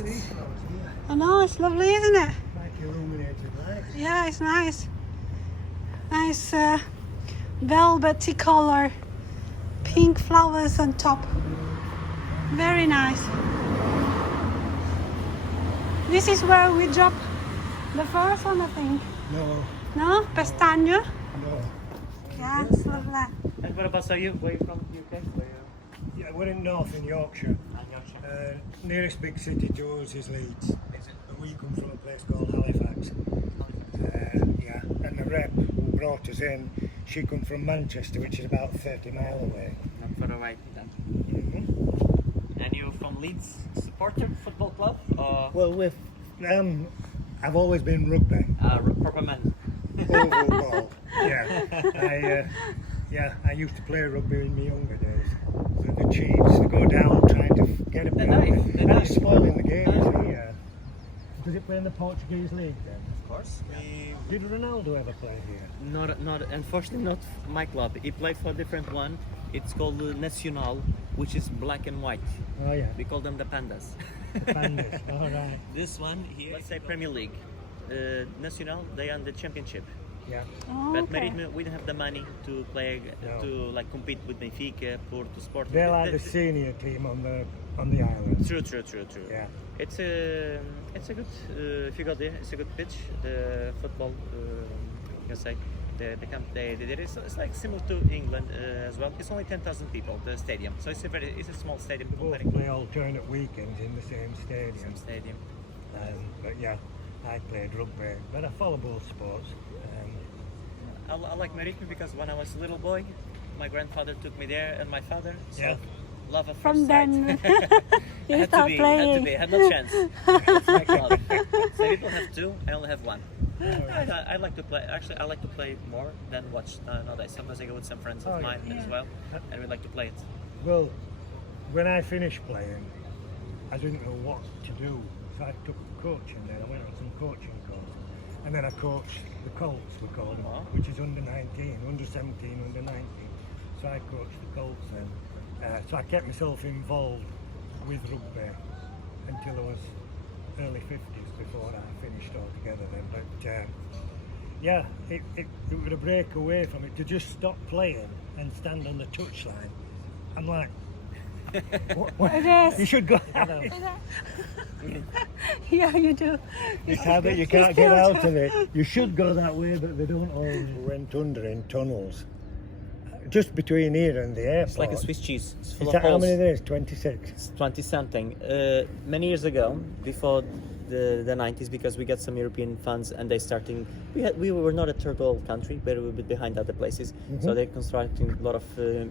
Look at these flowers here. I know, it's lovely, isn't it? Like illuminated lights. Yeah, it's nice. Nice velvety color. Pink flowers on top. Very nice. This is where we drop the first one, I think. No, No? Pestana? no. Yeah, it's lovely. And what about you? Where are you from? UK? Yeah, we're in North in Yorkshire. Yorkshire. Nearest big city to us is Leeds. And we come from a place called Halifax. Yeah, and the rep who brought us in, she come from Manchester, which is about 30 miles away. Not far away then. Mm-hmm. And you from Leeds supporter football club? Or Well, I've always been rugby. proper man? Oval ball. Yeah, I used to play rugby in my younger days. So the Chiefs, they go down trying to get a They're penalty. nice, they're That's nice. spoiling the game, isn't it? Yeah. Does it play in the Portuguese league then? Of course. Did Ronaldo ever play here? Not unfortunately not my club. He played for a different one. It's called Nacional, which is black and white. Oh yeah. We call them the pandas. The Pandas. All right. This one here, let's say Premier League. Nacional, they are in the championship. Yeah. Oh, But okay. Madeira, we don't have the money to play, No. to like compete with Benfica, Porto, Sport. They're like the senior team on the island. True. Yeah. It's a good if you go there, it's a good pitch. The football, you can say, the camp they did it. It's like similar to England as well. It's only 10,000 people, the stadium, so it's a small stadium. They both play alternate weekends in the same stadium. Stadium. But yeah, I played rugby, but I follow both sports. I like Madeira because when I was a little boy, my grandfather took me there, and my father. So Yeah. love at first From sight. then you had to start be, playing. had no chance. It's my club. So people have two, I only have one. I like to play. Actually, I like to play more than watch nowadays. Sometimes I go with some friends of Oh, yeah. mine as well, and we like to play it. Well, when I finished playing, I didn't know what to do, so I took coaching then. I went on some coaching course, and then I coached the Colts, we call them, Oh. which is under 19, under 17, under 19. So I coached the Colts then. So I kept myself involved with rugby until I was early 50s before I finished altogether then. But yeah, it was a break away from it to just stop playing and stand on the touchline. I'm like, what? It is. You should go. Yeah, you do. It's how that you can't get out of it. You should go that way, but they don't always. We went under in tunnels, just between here and the airport. It's like a Swiss cheese. It's full Is of that how holes. many there is? 26. It's 20 something. Many years ago, before the 90s, because we got some European funds and they starting. We were not a third world country, but we were a bit behind other places. So they're constructing a lot of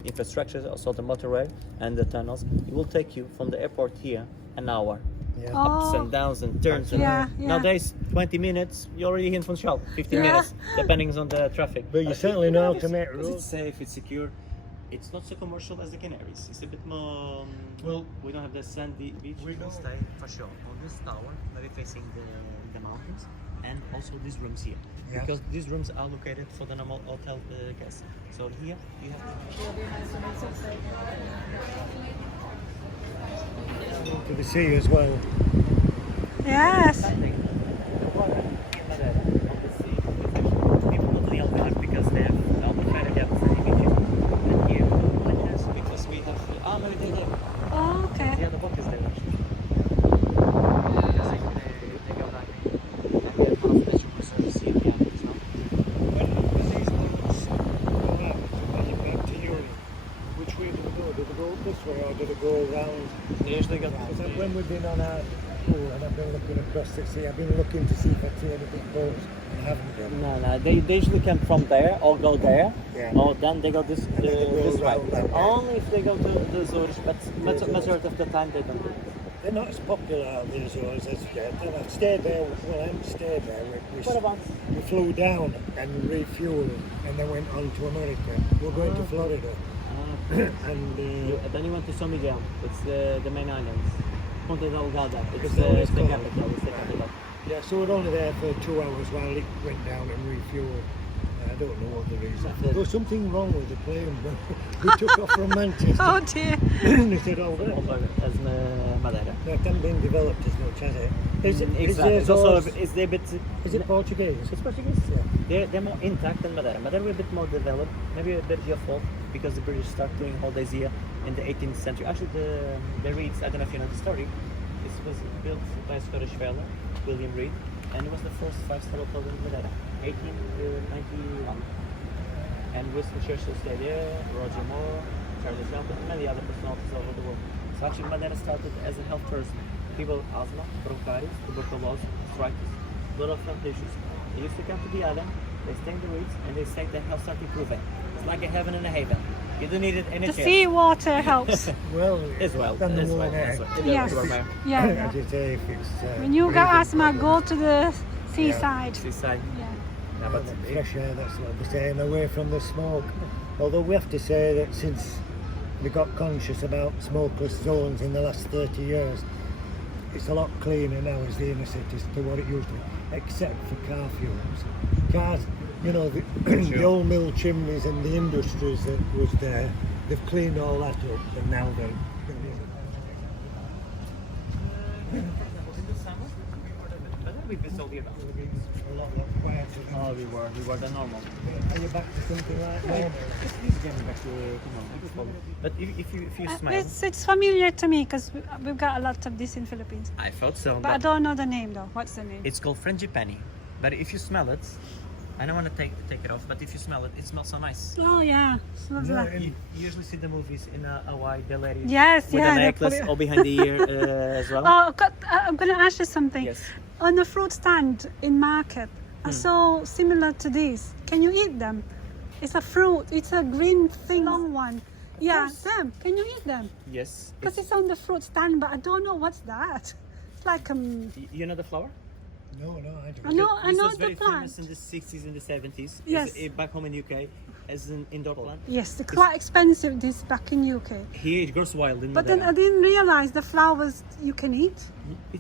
infrastructure, also the motorway and the tunnels. It will take you from the airport here an hour. Yeah. Ups Oh, and downs and turns. And Yeah, yeah. Nowadays, 20 minutes, you're already in Funchal. 15 Yeah. minutes, depending on the traffic. But you certainly know how to make It's roads. safe, it's secure. It's not so commercial as the Canaries. It's a bit more. Well, we don't have the sandy beach. we We will don't. stay for sure on this tower, maybe facing the mountains, and also these rooms here, Yeah. because these rooms are located for the normal hotel guests. So here you have. To the sea as well. yes. People go to the Algarve because they have Albufeira, they have sandy beaches, and here like this because we have. Maybe they do. Oh, okay. Yeah, the book is there actually. Because they go back. And we have one of the best reserves here in the Alps now. When these boats go back to Europe, which way do they go? Do they go this way or do they go around? They usually go Because when we've been on our tour and I've been looking across the sea, I've been looking to see if I see any big boats and I haven't done. No, they usually come from there or go there, Yeah. or then they go this then they go this way. round that way. Only if they go to the Azores, but majority of the time they don't. They're not as popular out there as ours as yet. And I've stayed there, well I haven't stayed there. What about? We flew down and refueled and then went on to America. We're going to Florida. And Then you went to São Miguel. It's the main islands. Ponta Delgada. It's Because now it's the called- capital. It's the capital. yeah, so we're only there for 2 hours while it went down and refueled. I don't know what the reason. There was something wrong with the plane, but We took off from Manchester. Oh dear. And they said, oh, As Madeira. that hasn't been developed as much, has it? Is it, Exactly. is It's there also those- is they a bit. is it Portuguese? It's Portuguese. They're more intact than Madeira. Madeira were a bit more developed. Maybe a bit your fault because the British started doing holidays here in the 18th century. Actually, the Reids, I don't know if you know the story. This was built by a Scottish fella, William Reid, and it was the first five-star hotel in Madeira, 1891. And Winston Churchill stayed there, Roger Moore, Charles Hamilton, and many other personalities all over the world. So actually, Madeira started as a health tourism. People with asthma, bronchitis, tuberculosis, arthritis, lot of health issues. They used to come to the island, they stay in the reeds, and they say their health started improving. It's like a heaven and a haven. You don't need it in The a chair. seawater helps. Well, As well. than the As well. one there. As well. Yes. Yeah. Yeah, As yeah. you say, if it's, When you got breathing asthma, problems. go to the seaside. Seaside. Yeah. Yeah, but Fresh air, that's what we're saying, away from the smoke. Although we have to say that since we got conscious about smokeless zones in the last 30 years, it's a lot cleaner now as the inner cities to what it used to be, except for car fumes. Cars, you know, the old mill chimneys and the industries that was there, they've cleaned all that up and now they're... we've been sold here. A lot quieter than- Oh, we were the normal. Are you back to something like that? Please get me back to normal. But if you smile, It's familiar to me because we've got a lot of this in Philippines. I thought so. But I don't know the name though. What's the name? It's called frangipani. But if you smell it, I don't want to take it off. But if you smell it, it smells so nice. Oh yeah. Smells No, like- You usually see the movies in Hawaii, the ladies Yes, with yeah. the they necklace put it- all behind the ear as well. Oh, I'm gonna ask you something. Yes. On the fruit stand in market, are so similar to this. Can you eat them? It's a fruit. It's a green thing, long one. Yeah, course. them. Can you eat them? Yes. Because it's on the fruit stand, but I don't know what's that. It's like You know the flower? No, I don't. I This know was the very plant. famous in the 60s and the 70s. Yes. Back home in UK as an indoor plant. Yes, they're quite expensive. This back in UK. Here it grows wild in But then I Madeira. didn't realize the flowers you can eat.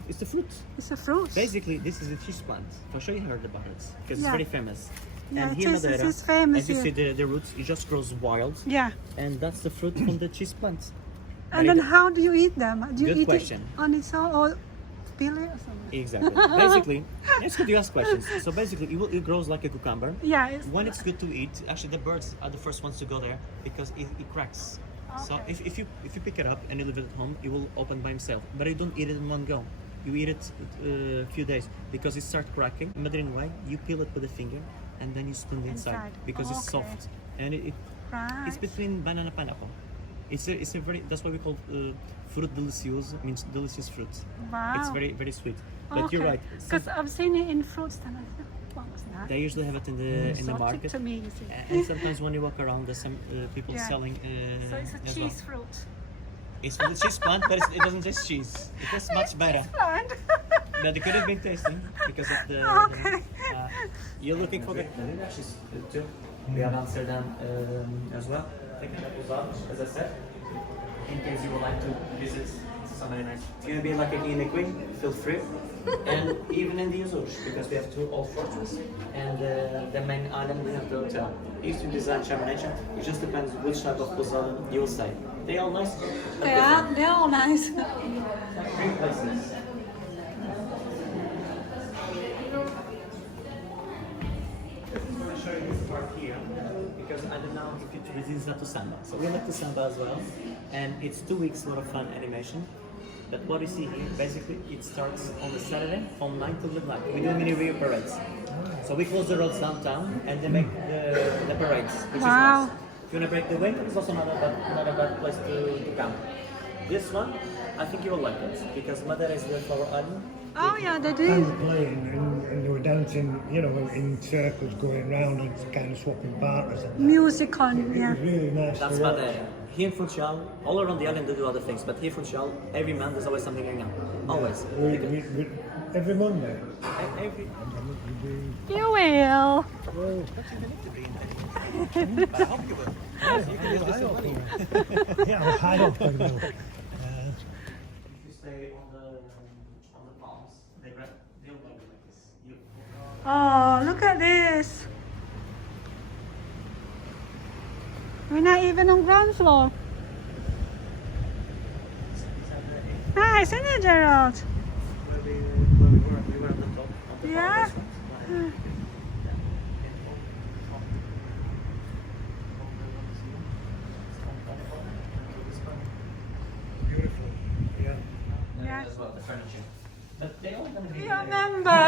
It's a fruit. It's a fruit. Basically, this is a cheese plant. For sure you heard about it because Yeah. it's very famous. Yeah, and it here in is, it Madeira, is famous as you here. see the roots, it just grows wild. Yeah. And that's the fruit from the cheese plant. And then how do you eat them? Do you Good eat question. it on its own or peel it or something? Exactly. Basically, it's good you ask questions. So basically, it grows like a cucumber. Yeah. It's, When it's good to eat, actually the birds are the first ones to go there because it cracks. So Okay. if you pick it up and you leave it at home, it will open by himself. But you don't eat it in one go. You eat it a few days because it starts cracking. Madrid way, you peel it with a finger and then you spoon the inside Inside. because it's Okay. soft and right. it's between banana and pineapple. It's a very, that's why we call fruit delicioso, means delicious fruit. Wow. It's very sweet. But you're right. Because I've seen it in fruit stand. I said, what was that? They usually have it in the Exotic market. to me, you see. And sometimes when you walk around, there's some people Yeah. selling. So it's a as cheese well. fruit. It's from the cheese plant, but it doesn't taste cheese. It tastes much better. Plant. But it could have been tasting because of the. Okay. You're looking for the cheese too. We have Amsterdam as well. Taking up as I said, in case you would like to visit somewhere nice. It's gonna be like a king and a queen, feel free. And even in the Azores, because we have two old fortresses and the main island we have the hotel. Eastern design combination, it just depends which type of pousada you'll say. They all nice. but different. They're all nice. Great places. I'm going to show you this part here because I don't know if it is to samba. So we like to samba as well, and it's 2 weeks lot of fun animation. But what you see here, basically, it starts on the Saturday from 9 till midnight. We do mini Rio parades. So we close the roads downtown and they make the parades, which Wow. is nice. If you want to break the wind, it's also not a bad place to camp. This one, I think you will like it because Madeira is the flower island. Oh yeah, they And do. were playing and they were dancing, you know, in circles going round and kind of swapping partners. Music on, It yeah. was really nice. That's to watch. Madeira. Here in FUNCHAL, all around the island they do other things, but here in FUNCHAL, every month there's always something going on. Always. We, every Monday. Every. You will. Well, But I hope you will. You can just do some money. yeah, I hope I will. If you stay on the palms, they'll grab like this. Oh, look at this. We're not even on ground floor. Hi, isn't it, Gerald? Where we were on the top. On the Yeah. farthest one. Beautiful. Yeah. Yeah. As well, the furniture. But they all gonna be. You remember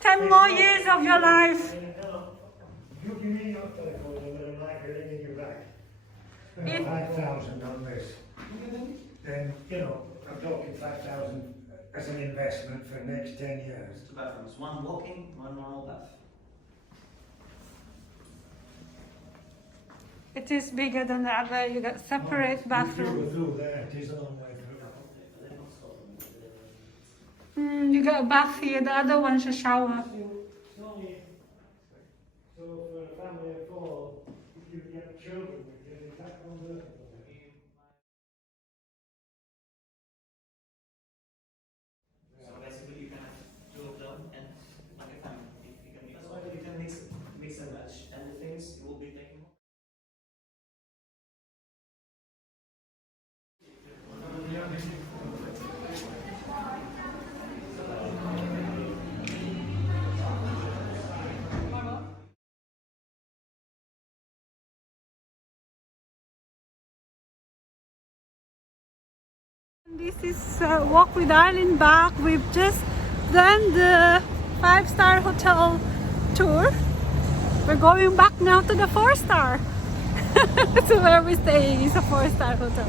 10 more years of your life. You give me your telephone number and I can ring you back. If- 5,000 on this. Then, you know, I'm talking 5,000 as an investment for the next 10 years. 2 bathrooms, 1 walking, 1 normal bath. It is bigger than the other. You got separate You bathroom. go through there, it is a long way through. You got a bath here. The other one's a shower. So for a family of 4, if you get children with you, is that convertible? So basically you can have 2 of them and like a family. If you can mix, or you can mix and match, and the things you will be taking. This is Walk with Arlene back. We've just done the 5-star hotel tour. We're going back now to the 4-star. So where we're staying is a 4-star hotel.